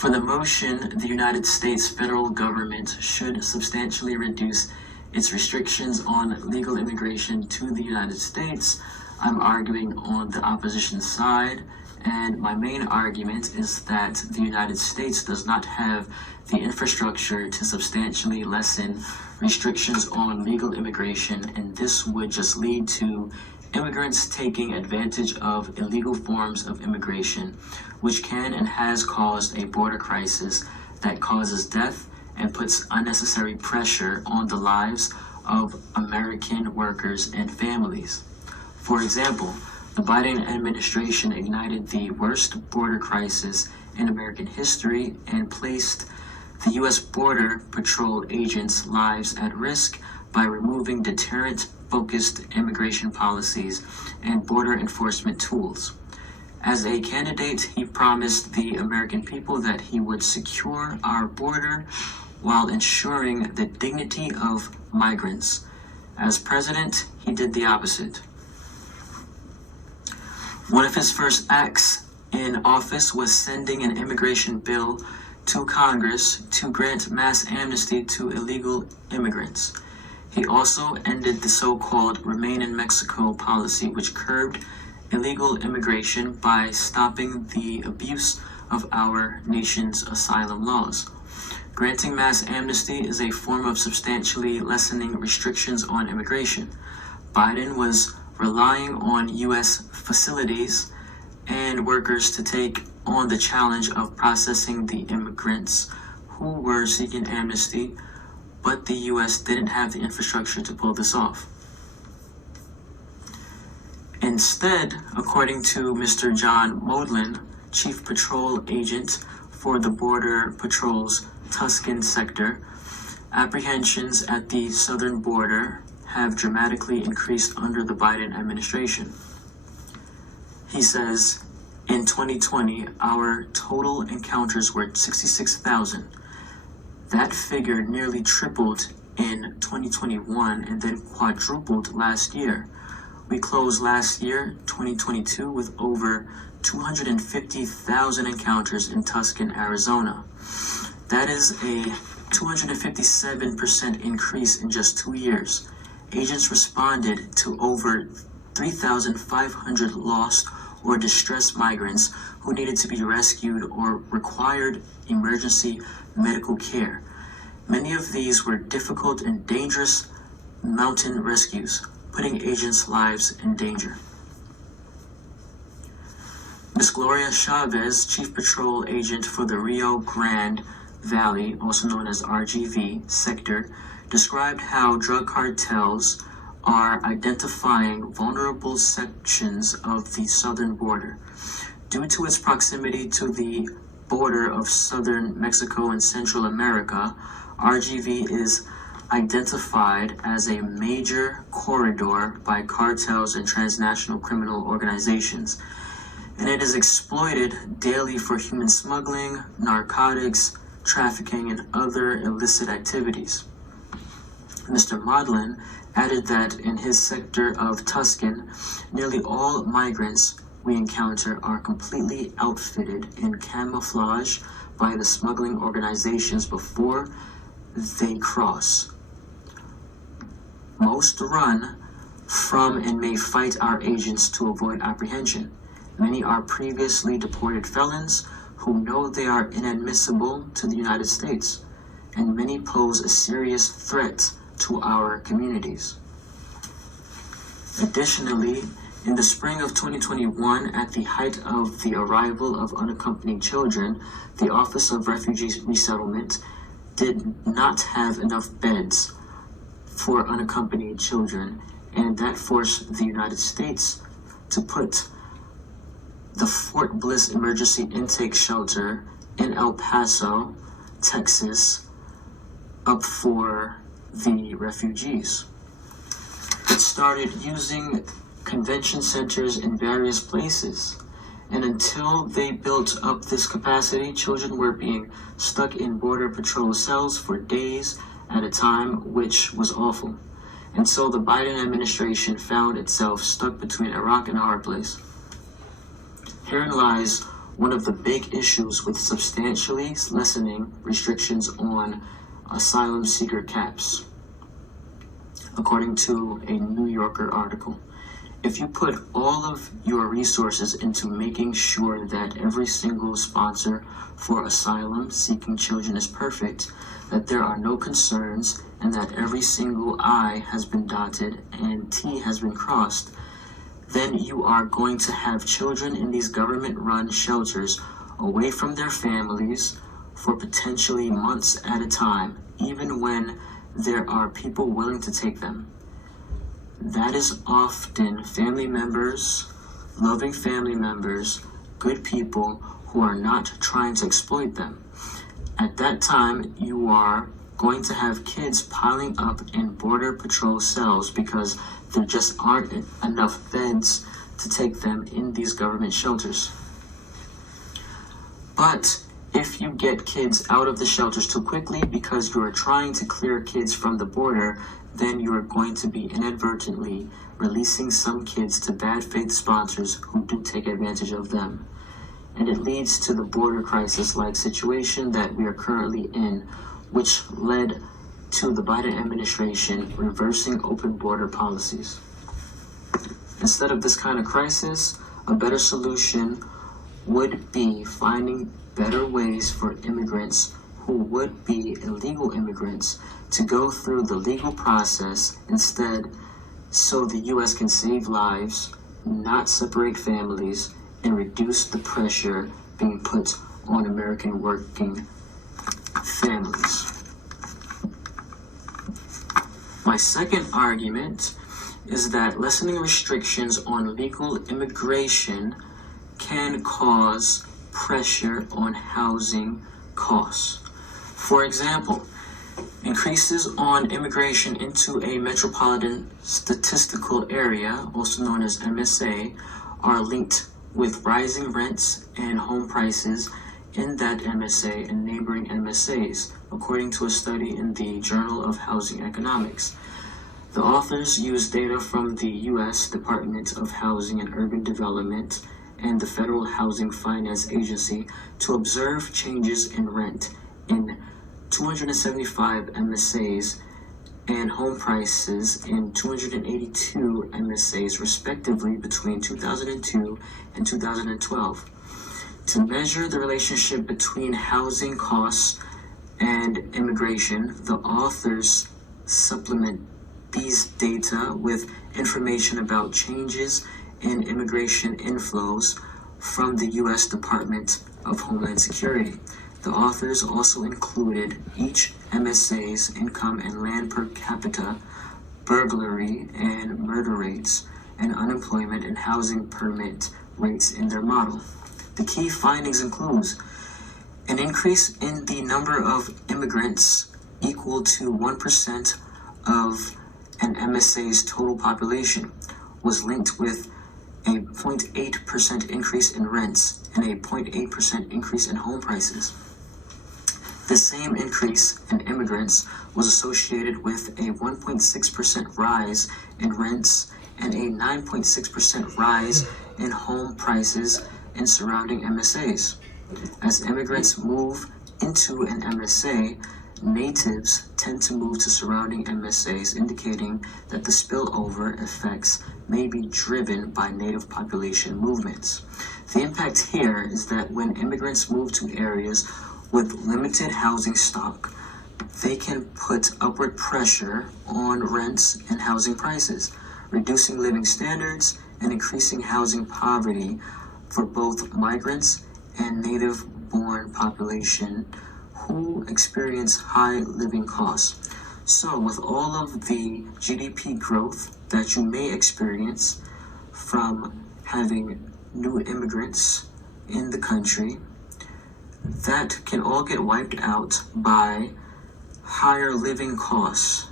For the motion, the United States federal government should substantially reduce its restrictions on legal immigration to the United States, I'm arguing on the opposition side, and my main argument is that the United States does not have the infrastructure to substantially lessen restrictions on legal immigration, and this would just lead to immigrants taking advantage of illegal forms of immigration, which can and has caused a border crisis that causes death and puts unnecessary pressure on the lives of American workers and families. For example, the Biden administration ignited the worst border crisis in American history and placed the U.S. Border Patrol agents' lives at risk by removing deterrent-focused immigration policies and border enforcement tools. As a candidate, he promised the American people that he would secure our border while ensuring the dignity of migrants. As president, he did the opposite. One of his first acts in office was sending an immigration bill to Congress to grant mass amnesty to illegal immigrants. He also ended the so-called Remain in Mexico policy, which curbed illegal immigration by stopping the abuse of our nation's asylum laws. Granting mass amnesty is a form of substantially lessening restrictions on immigration. Biden was relying on U.S. facilities and workers to take on the challenge of processing the immigrants who were seeking amnesty, but the U.S. didn't have the infrastructure to pull this off. Instead, according to Mr. John Modlin, Chief Patrol Agent for the Border Patrol's Tuscan sector, apprehensions at the southern border have dramatically increased under the Biden administration. He says, in 2020, our total encounters were 66,000. That figure nearly tripled in 2021 and then quadrupled last year. We closed last year, 2022, with over 250,000 encounters in Tucson, Arizona. That is a 257% increase in just 2 years. Agents responded to over 3,500 lost or distressed migrants who needed to be rescued or required emergency medical care. Many of these were difficult and dangerous mountain rescues, putting agents' lives in danger. Ms. Gloria Chavez, Chief Patrol Agent for the Rio Grande Valley, also known as RGV, sector, described how drug cartels are identifying vulnerable sections of the southern border. Due to its proximity to the border of southern Mexico and Central America, RGV is identified as a major corridor by cartels and transnational criminal organizations, and it is exploited daily for human smuggling, narcotics, trafficking, and other illicit activities. Mr. Modlin added that in his sector of Tuscan, nearly all migrants we encounter are completely outfitted in camouflage by the smuggling organizations before they cross. Most run from and may fight our agents to avoid apprehension. Many are previously deported felons who know they are inadmissible to the United States, and many pose a serious threat to our communities. Additionally, in the spring of 2021, at the height of the arrival of unaccompanied children, the Office of Refugee Resettlement did not have enough beds for unaccompanied children, and that forced the United States to put the Fort Bliss Emergency Intake Shelter in El Paso, Texas, up for the refugees. It started using convention centers in various places, and until they built up this capacity, children were being stuck in Border Patrol cells for days at a time, which was awful. And so the Biden administration found itself stuck between a rock and a hard place. Herein lies one of the big issues with substantially lessening restrictions on asylum seeker caps, according to a New Yorker article. If you put all of your resources into making sure that every single sponsor for asylum-seeking children is perfect, that there are no concerns, and that every single I has been dotted and T has been crossed, then you are going to have children in these government-run shelters away from their families for potentially months at a time, even when there are people willing to take them. That is often family members, loving family members, good people who are not trying to exploit them. At that time, you are going to have kids piling up in Border Patrol cells because there just aren't enough beds to take them in these government shelters. But if you get kids out of the shelters too quickly because you are trying to clear kids from the border, then you are going to be inadvertently releasing some kids to bad faith sponsors who do take advantage of them. And it leads to the border crisis-like situation that we are currently in, which led to the Biden administration reversing open border policies. Instead of this kind of crisis, a better solution would be finding better ways for immigrants who would be illegal immigrants to go through the legal process instead, so the U.S. can save lives, not separate families, and reduce the pressure being put on American working families. My second argument is that lessening restrictions on legal immigration can cause pressure on housing costs. For example, increases on immigration into a metropolitan statistical area, also known as MSA, are linked with rising rents and home prices in that MSA and neighboring MSAs, according to a study in the Journal of Housing Economics. The authors used data from the U.S. Department of Housing and Urban Development and the Federal Housing Finance Agency to observe changes in rent in 275 MSAs and home prices in 282 MSAs respectively between 2002 and 2012. To measure the relationship between housing costs and immigration, the authors supplement these data with information about changes in immigration inflows from the U.S. Department of Homeland Security. The authors also included each MSA's income and land per capita, burglary and murder rates, and unemployment and housing permit rates in their model. The key findings include an increase in the number of immigrants equal to 1% of an MSA's total population was linked with a 0.8% increase in rents and a 0.8% increase in home prices. The same increase in immigrants was associated with a 1.6% rise in rents and a 9.6% rise in home prices in surrounding MSAs. As immigrants move into an MSA, natives tend to move to surrounding MSAs, indicating that the spillover effects may be driven by native population movements. The impact here is that when immigrants move to areas with limited housing stock, they can put upward pressure on rents and housing prices, reducing living standards and increasing housing poverty for both migrants and native-born population who experience high living costs. So with all of the GDP growth that you may experience from having new immigrants in the country, that can all get wiped out by higher living costs